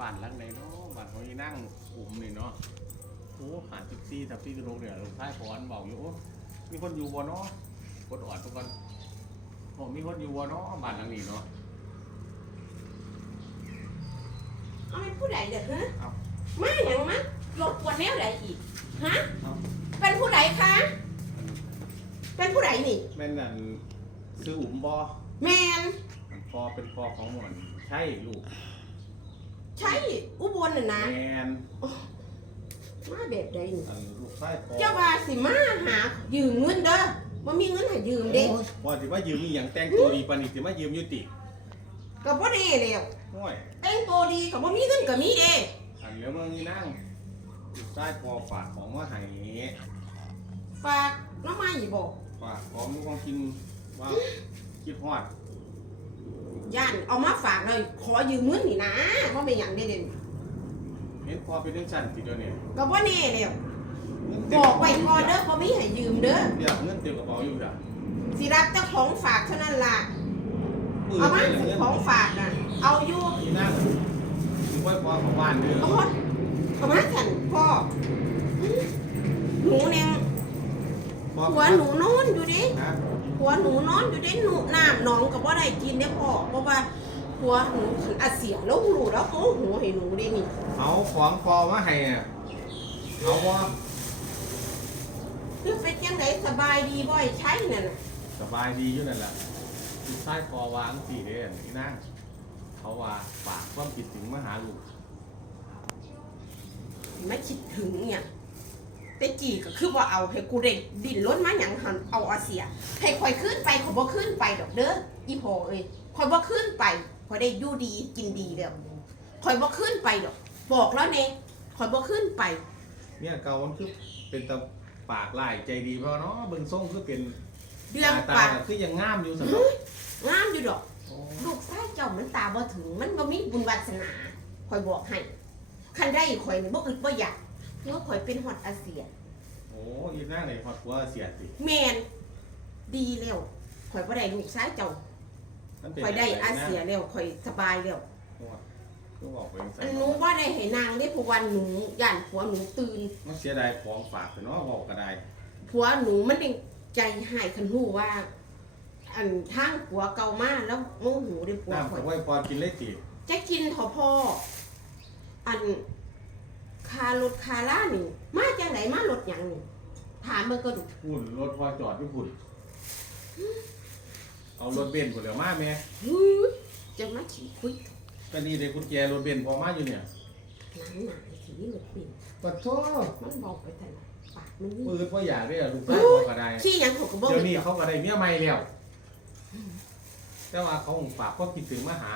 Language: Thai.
บ้านหลังไหนเนาะบ้านเขาที่นั่งอุ่มนี่เนาะโอ้หาจิกซี่ทับซี่กระโดงเนี่ยลุงท้ายพรบอกอยู่โอ้มีคนอยู่บ่เนาะกดออดทุกคนบอกมีคนอยู่บ่เนาะบ้านหลังนี้เนาะเอาให้ผู้ใดเด้อฮะเอามาหยังมะรบกวนแนวใดอีกฮะเอาเป็นผู้ใดคะเป็นผู้ใดนี่ แม่นนั่นซื้ออุ่มบ่แมน พอเป็นพอของหมอนใช่ลูก ใช่อุบลน่ะนะแมนมาแบบใดนี่อันลูกท้ายพอเจ้าว่าสิมาหายืมเงินเด้อบ่มีเงินให้ยืมเด้พอสิว่ายืมมีหยังแต่งตัวดีปานนี้สิมายืมอยุติก็บ่ได้แล้วโอ้ยแต่งตัวดีก็บ่มีเงินก็มีเด้อันเหลือเมืองนี่นั่งลูกท้ายพอฝากของมาให้ฝากน้องไม้อีบ่ฝากของลูกของกินว่าคิดฮอด ย่านเอามาฝากเลยขอยืมเงินนี่นะบ่เป็นหยังเด้เด่นเห็นพอเป็นเรื่องสั่นสิเดี๋ยวนี้ก็บ่แน่แล้วเงินบเต็มอกไว้ก่อนเด้อบ่มีให้ยืมเด้อเดี๋ยวเงินเต็มกระเป๋าอยู่จ้ะสิรับเจ้าของฝากเท่านั้นล่ะปืนเอามานี่แหละสิเงินของฝากน่ะ เอาอยู่นี่นั่งถือว่าพอของบ้านเด้อเอาหมดเอามาฉันพ่อหนูเนี่ยพอหัวหนูนอนอยู่ดิ นะหัวหนูนอนอยู่ดิหนูน้ำหน้องก็บ่ได้กินเด้พ่อเพราะว่าหัวหนูขันอาเสียแล้วหนูแล้วเขาหัวให้หนูเด้นี่เอาของพอมาให้อะเอาว่าคือเป็นยังไงสบายดีบ่อยใช่นั่นน่ะสบายดีอยู่นั่นแหละลูกชายพอวางสี่เด้อนี่นั่งเขาว่าฝากความคิดถึงมาหาลูกไม่คิดถึงเนี่ย แต่จีก็คือว่าเอาให้กูเด็กดิ้นรนมาหยังหันเอาอาเสีย ให้คอยขึ้นไปขอยบ่ขึ้นไปดอกเด้ออีพ่อเอ้ยคอยบ่ขึ้นไปคอยได้อยู่ดีกินดีแล้วคอยบ่ขึ้นไปดอก บอกแล้วเน่คอยบ่ขึ้นไป เนี่ยเก่ามันคือเป็นตาปากลายใจดีเพราะเนาะเบิ่งส่งคือเป็นเรื่องตาปากคือยังงามอยู่สำหรับงามอยู่ดอก โอ้ลูกชายเจ้ามันตาบ่ถึงมันบ่มีบุญวาสนาคอยบอกให้คันได้คอยนี่บ่อึดบ่อยาก เพราะคอยเป็นฮอดอาเซียนโอ้ยีนั่งไหนพอดหัวเสียสิแม่นดีแล้วคอยบ่ได้ลูกชายเจ้ามันเป็นคอยได้ะรอานะเซียแล้วคอยสบายแล้วก็บอกไปใส่อันหนูว่าได้ให้นางได้ผัวหนูย่านผัวหนูตื่นมันเสียดายของฝากไปเนาะบอกก็ได้ผัวหนูมันเป็นใจหายคันหูว่า อันทางผัวเก่ามาแล้วโมโหได้ผัวน้ำข่อกับยไว้พอกินเลยติจะกินเถอะพ่ออัน คารถคาร่านี่ มาจังไหนมารถหยังนี่ ถามมันก็ดูหุ่นรถพอจอดอยู่หุ่นเอารถเบนซ์พุ่นเดี๋ยวมาแม่ฮึยจะมาขี่คุยก็นี่เลยกุญแจรถเบนซ์พอมาอยู่เนี่ยหนังหนาขี่รถเป็นปะโทษมันบอกไปแต่ละปากมันนี่ปืนพ่ออยากได้อะลูกชายพอก็ได้ขี้หยังเขาก็บอกเดี๋ยวนี้เขาก็ได้เมียใหม่แล้วแต่ว่าเขาฝากความคิดถึงมาหา